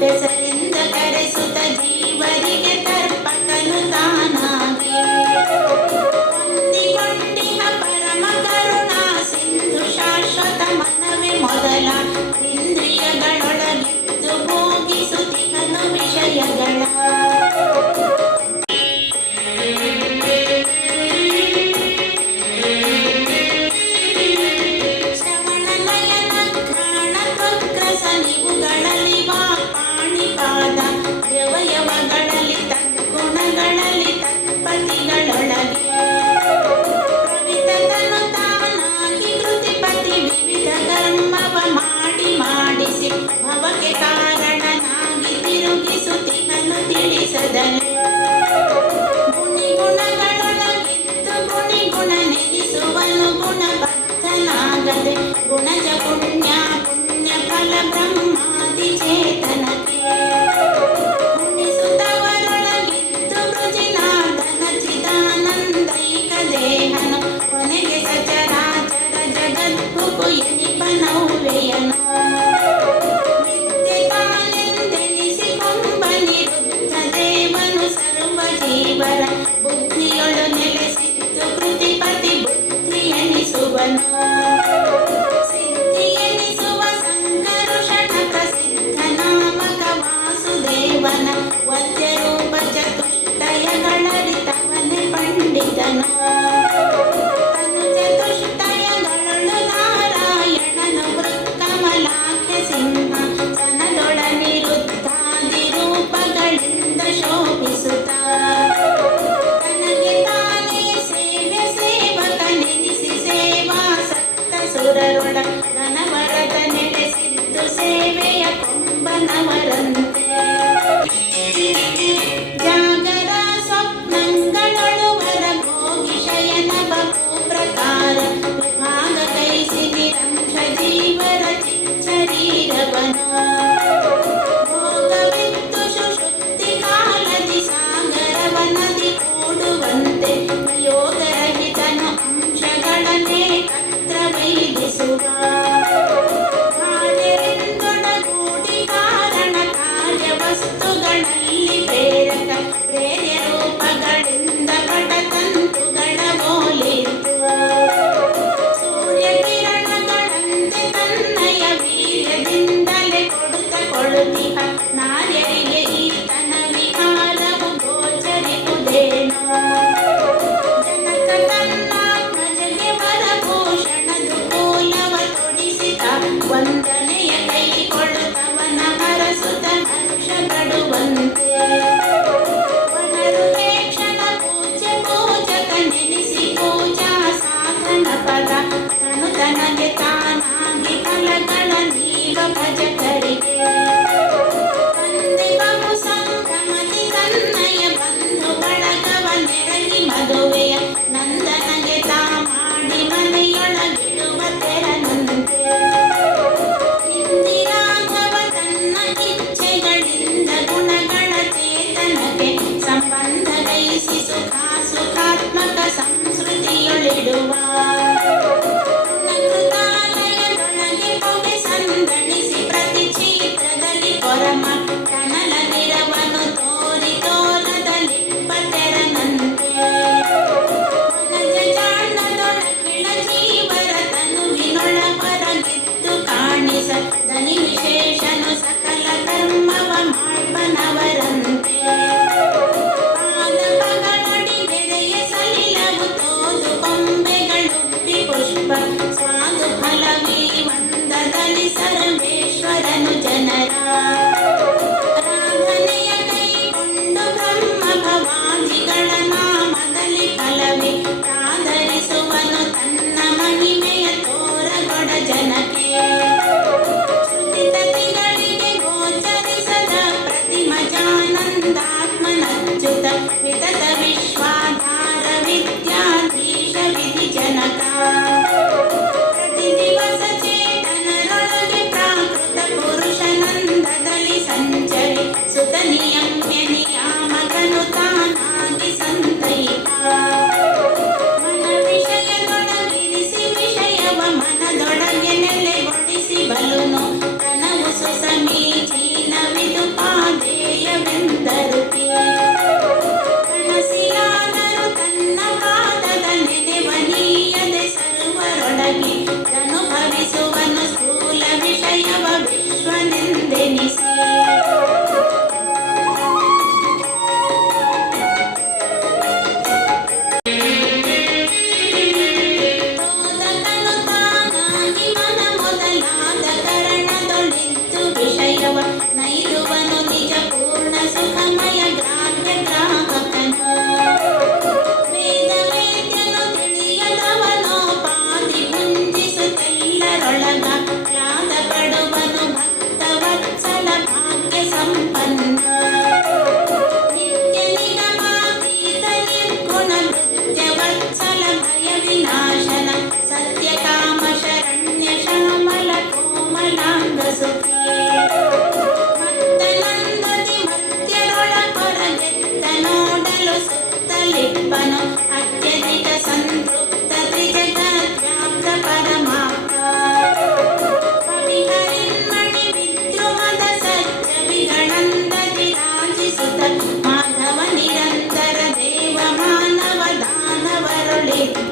ಬೆಸರಿಂದ ಕರೆಸುತ್ತ ಜೀವರಿಗೆ ತರ್ಪಕನು ತಾನಾಗಿ ಹೊಂದಿಕೊಂಡಿಹ ಪರಮ ಕರುಣಾ ಸಿಂಧು ಶಾಶ್ವತ ಮನವೇ ಮೊದಲ ಇಂದ್ರಿಯಗಳೊಳಗಿದ್ದು ಭೋಗಿಸುತ್ತಿಹನು ವಿಷಯಗಳ ಯವಗಳಲ್ಲಿ ತದ್ಗುಣಗಳಲ್ಲಿ ತತ್ಪತಿಗಳೊಳಗೆ ಕವಿತನು ತಾನಾಗಿ ಕೃತಿಪತಿ ವಿವಿಧ ಕರ್ಮವ ಮಾಡಿಸಿ ಭವಕ್ಕೆ ಕಾರಣನಾಗಿ ತಿರುಗಿಸುತ್ತಿಹನು ತಿಳಿಸದನೆ ಗುಣಿಗುಣಗಳೊಳಗಿದ್ದು ಗುಣಿಗುಣ ನೆನೆಸುವನು ಗುಣಬದ್ಧನಾಗದೆ ಗುಣಜ ಪುಣ್ಯ ಫಲ ಬ್ರಹ್ಮಾದಿ ಚೇತನಕ್ಕೆ ಕೊನೆಗೆ ಸಚರಾಚರ ಜಗದ್ಭುಕು ಎನಿಪನೌವೆಯನು ವಿದ್ಯೆ ತಾನೆಂದೆನಿಸಿಕೊಂಬ ನಿರುದ್ಧ ದೇವನು ಸರ್ವ ಜೀವರ ಬುದ್ಧಿಯೊಳು ನೆಲೆಸಿದ್ದು ಕೃತಿಪತಿ ಬುದ್ಧಿ ಎನಿಸುವನು ಸಿದ್ಧಿ ಎನಿಸುವ ಸಂಕರುಷಣ ಪ್ರಸಿದ್ಧ ನಾಮಕ ವಾಸುದೇವನ ವದ್ಯರೂಪ ಚತುಷ್ಟಯಗಳರಿತವನೆ ಪಂಡಿತನು ತನು ಚತುಷ್ಟಯಗಳೊಳು ನಾರಾಯಣನು ವೃಕ್ಕಮಲಾಖ್ಯ ಸಿಂಹ ಸನದೊಡನಿರುದ್ಧಾದಿ ರೂಪಗಳಿಂದ ಶೋಭಿಸುತ್ತ ತನಗೆ ತಾನೇ ಸೇವೆ ಸೇವಕನೆನಿಸಿ ಸೇವಾಸಕ್ತ ಸುರರೊಳ ಘನವರದ ನೆಲೆಸಿದ್ದು ಸೇವೆಯ ಕೊಂಬನವರಂತೆ ಜಾಗರ ಸ್ವಪ್ನಗಳೊಳು ವರ ಭೋಗಿ ಶಯನ ಬಹು ಪ್ರಕಾರ ವಿಭಾಗ ಕೈಸಿ ನಿರಂಶ ಜೀವರ ಚಿಚ್ಚರೀರವನು ಭೋಗವಿದ್ದು ಸುಷುಪ್ತಿ ಕಾಲದಿ ಸಾಗರವ ನದಿ ಕೂಡುವಂತೆ ಯೋಗರಹಿತನು ಅಂಶಗಳನ್ನೇ ಕತ್ರ ವೈದಿಸುವ ಕಾರ್ಯರಿಂದೊಡಗೂಡಿ ಕಾರಣ ಕಾರ್ಯವಸ್ತುಗಳಲ್ಲಿ ಪ್ರೇರಕ ಪ್ರೇರ್ಯ ರೂಪಗಳಿಂದ ಪಟತಂತುಗಳ ಹೋಲಿರುವ ಸೂರ್ಯಕಿರಣಗಳಂತೆ ತನ್ನಯ ವೀರ್ಯದಿಂದಲೇ ಕೊಡುತ್ತಿಹ ನಾರ್ಯರಿಗೆ ಈತನ ವಿಹಾರವು ಗೋಚರಿಸುವುದೇನೋ ಜನಕ ತನ್ನಾತ್ಮಜಗೆ ವರಭೂಷಣದು ಕೂಲವ ತೊಡಿಸಿದ ವಂದನೆಯ ಕೈಗೊಳ್ಳುತ್ತವನ ಹರಸುತ್ತ ಹರ್ಷ ಪಡುವಂತೆ ನೆನೆಸಿ ಪೂಜಾ ಸಾಧನ ಪದ ತನು ತನಗೆ ತಾನಾಗಿ ಫಲಗಳ ನೀವ ಭಜಕರಿಗೆ ತಂದೆ ಬಹು ಸಂಭ್ರಮದಿ ತನ್ನಯ ಬಂಧು ಬಳಗವ ನೆರಗಿ ಮದುವೆಯ ನಂದನಗೆ ತಾ ಮಾಡಿ ಮನೆಯೊಳಗಿಡುವ ತೆರನಂತೆ ಇಂದಿರಾಘವ ತನ್ನ ಇಚ್ಛೆಗಳಿಂದ ಗುಣಗಳ ಚೇತನಕ್ಕೆ ಸಂಬಂಧ ಗೈಸಿ ಸುಖಾತ್ಮಕ ಸಂಸ್ಕೃತಿಯೊಳಿಡುವ ಕೃತಾಲಯದೊಳಗೆ ಹೊಗೆ ಸಂದಣಿಸಿ ಪ್ರತಿ ಕ್ಷೇತ್ರದಲ್ಲಿ ಕೊರಮ ಕನಲವಿರವನು ತೋರಿ ತೋರದಲಿಪ್ಪತೆರನಂತೆ ವನಜ ಜಾಣದೊಳಗಿಳ ಜೀವರ ತನುವಿನೊಳ ಹೊರಗಿದ್ದು ಕಾಣಿಸ ದನಿ ವಿಶೇಷನು ಸಕಲ ಕರ್ಮವ ಮಾಡ್ಪನವರಂತೆ ಪುಷ್ಪ ಸ್ವಾದು ಫಲವೀ ವಂದದಲ್ಲಿ ಸರ್ವೇಶ್ವರನು ಜನರ ರಾಧನೆಯ ಕೈಗೊಂಡು ಬ್ರಹ್ಮ ಭವಾದಿಗಳ ನಾಮದಲ್ಲಿ ಫಲವೇ ಆಧರಿಸುವನು ತನ್ನ ಮಹಿಮೆಯ ತೋರಗೊಡ ಜನಕ್ಕೆ ಶ್ರುತಿತತಿಗಳಿಗೆ ಗೋಚರಿಸದ ಪ್ರತಿಮಜಾನಂದಾತ್ಮನಚ್ಯುತ ವಿತತ ವಿಶ್ವಾಧಾರ ವಿದ್ಯಾಧೀಶ ವಿಧಿ ಜನಕ ಪ್ರತಿ ದಿವಸ ಚೇತನರೊಳಗೆ ಪ್ರಾಕೃತ ಪುರುಷನಂದದಲ್ಲಿ ಸಂಚರಿ ಸುತ ನಿಯಮ್ಯ ನಿಯಾಮಕನು ತಾನಾಗಿ ಸಂತೈಕ ಮನ ವಿಷಯದೊಳಗಿರಿಸಿ ವಿಷಯವ ಮನದೊಳಗೆ ನೆಲೆಗೊಳಿಸಿ ಬಲುನು ತನವು ಸುಸಮೀಚೀನವಿದು ಭಯವೆಂದರುತಿ ಕನಸಿಲಾದರೂ ತನ್ನ ಪಾದದ ನೆನೆವನೀಯದೆ ಸರ್ವರೊಳಗೆ ಅನುಭವಿಸುವನು ಸ್ಥೂಲ ವಿಷಯವ ವಿಶ್ವನೆಂದೆನಿಸಿ ತೋದಕನು ತಾನಾಗಿ ಮನ ಮೊದಲಾದ ಕರಣದೊಳಿದ್ದು ವಿಷಯವ ನೈದುವನು ನಿಜ ಪೂರ್ಣ ಸುಖಮಯ ಗ್ರಾಹ್ಯ ಗ್ರಾಹಕನು ವೇದ ವೇದ್ಯನು ತಿಳಿಯದವನೋ ಪಾದಿ ಮುಂಜಿಸುತ್ತೆಲ್ಲರೊಳಗ ಕ್ಲಾದ ಪಡುವನು ಭಕ್ತ ವತ್ಸಲ ಭಾಗ್ಯ ಸಂಪನ್ನ ನಿತ್ಯ ನಿಗಮಾತೀತ ನಿರ್ಗುಣ ನೃತ್ಯ ವತ್ಸಲ ಭಯ ವಿನಾಶನ ಸತ್ಯ ಕಾಮ ಶರಣ್ಯ ಶ್ಯಾಮಲ ಕೋಮಲಾಂಗ ಸುಖಿ ಮತ್ತನಂದದಿ ಮರ್ತ್ಯರೊಳಗೊರಗೆತ್ತ ನೋಡಲು ಸುತ್ತಲಿಪ್ಪನು ಅತ್ಯಧಿಕ ಸಂತೃಪ್ತ ತ್ರಿಜಗದ್ವ್ಯಾಪ್ತ ಪರಮಾತ್ಮ ಕವಿಹರಿನ್ಮಣಿ ವಿದ್ರುಮದ ಸಜ್ಜ ವಿಗಣಂದದಿ ರಾಜಿಸುತ್ತ ಮಾಧವ ನಿರಂತರ ದೇವ ಮಾನವ ದಾನವರೊಳಿದ್ದು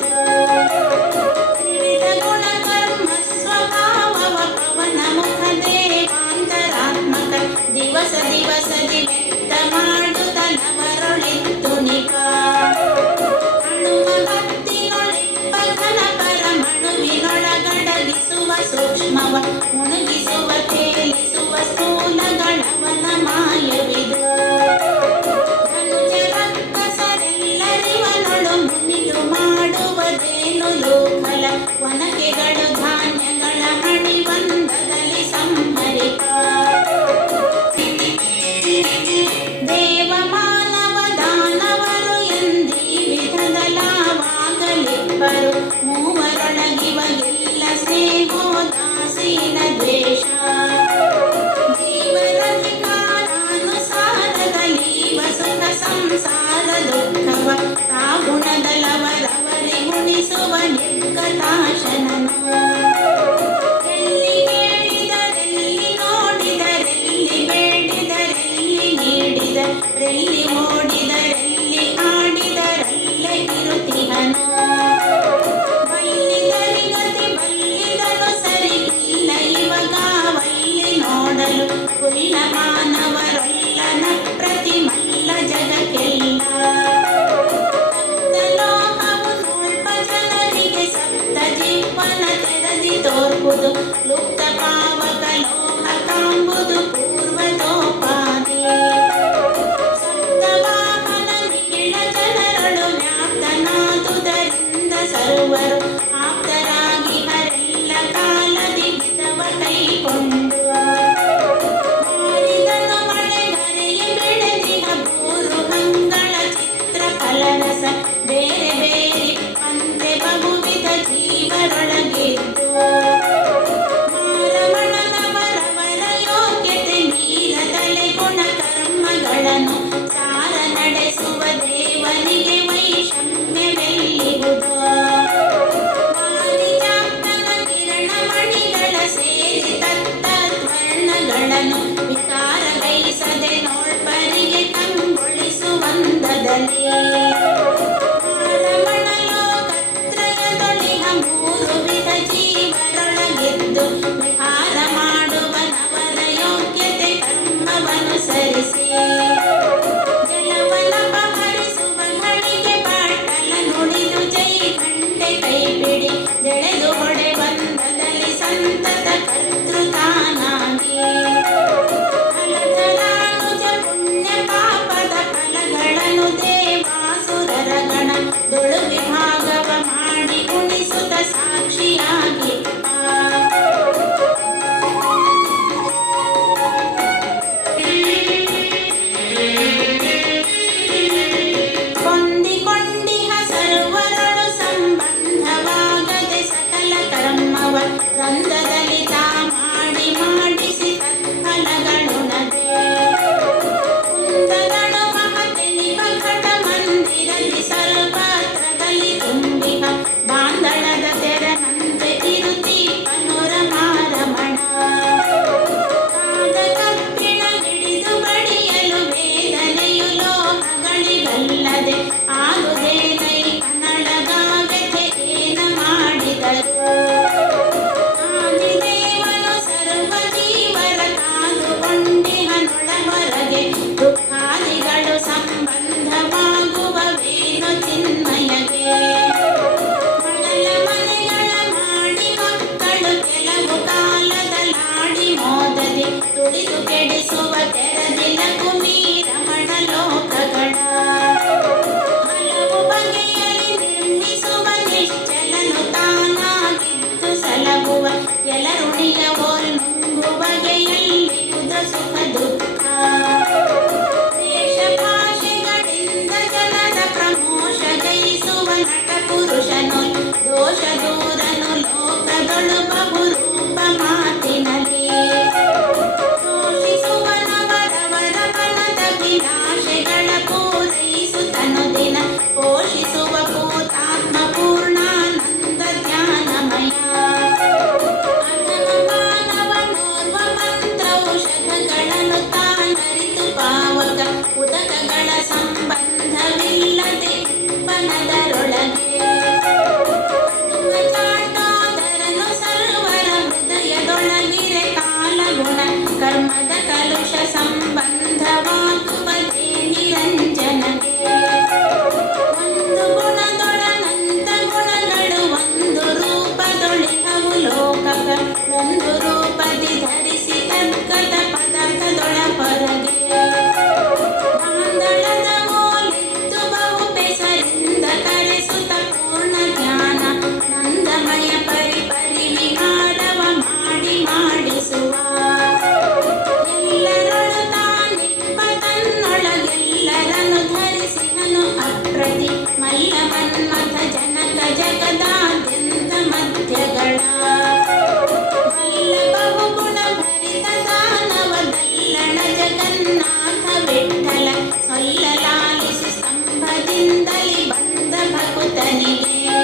ತ್ರಿವಿಧ ಗುಣ ಕರ್ಮ ಸ್ವಭಾವವ ಪವನ ಮುಖ ದೇವಾಂತರಾತ್ಮಕ ದಿವಸ ದಿವಸದಿ ವ್ಯಕ್ತ ಮಾಡುತ್ತಲವರೊಳಿದ್ದು ನಿಪಾ ಅಣುವ ಭಕ್ತಿನೊಳಿಪ್ಪ ಘನ ಪರಮಣುವಿನೊಳಗಡಗಿಸುವ ಸೂಕ್ಷ್ಮವ ಮುಣುಗಿಸುವ ತೇಲಿಸುವ ಸ್ಥೂಲಗಳವನ ಮಾಯವಿದು ಧನುಜ ರಕ್ಕಸರೆಲ್ಲರಿವನೊಳು ಮುನಿದು ಮಾಡುವದೇನು ಲೋಕಲ ವನಕೆಗಳು ಧಾನ್ಯಗಳ ಹಣಿವಂದದಲ್ಲಿ ಸಂಹರಿಪ ದೇವ ಮಾನವ ದಾನವರು ಎಂದೀ ವಿಧದಲಾವಾಗಲಿಬ್ಬರು ಮೂವರೊಳಗಿವಗೆಲ್ಲ ಸ್ನೇಹೋದಾಸೀನ ದ್ವೇಷ ಜೀವರಧಿಕಾರಾನುಸಾರದಲೀವ ಸುಖ ಸಂಸಾರ ದುಃಖವ ತಾ ಗುಣದಲವರವರಿ ಗುಣಿಸುವ ನಿರ್ಗತಾಶನನು ಎಲ್ಲಿ ಕೇಳಿದರೆಲ್ಲಿ ನೋಡಿದರೆಲ್ಲಿ ಬೇಡಿದರೆಲ್ಲಿ ನೀಡಿದರೆಲ್ಲಿ ಓಡಿದರೆಲ್ಲಿ ಆಡಿದರಲ್ಲೇ ಇರುತ್ತಿಹನು ಬಲ್ಲಿದರಿಗತಿ ಬಲ್ಲಿದನು ಸರಿ ಇಲ್ಲ ಇವಗ ವಿಠ್ಠಲ ಸೊಲ್ಲಲಾಲಿಸಿ ಸ್ತಂಭದಿಂದಲಿ ಬಂದ ಭಕುತನಿಗೆ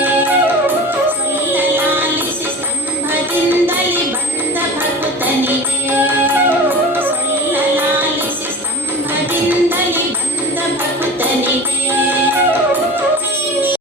ಸೊಲ್ಲಲಾಲಿಸಿ ಸ್ತಂಭದಿಂದಲಿ ಬಂದ ಭಕುತನಿಗೆ ಸೊಲ್ಲಲಾಲಿಸಿ ಸ್ತಂಭದಿಂದ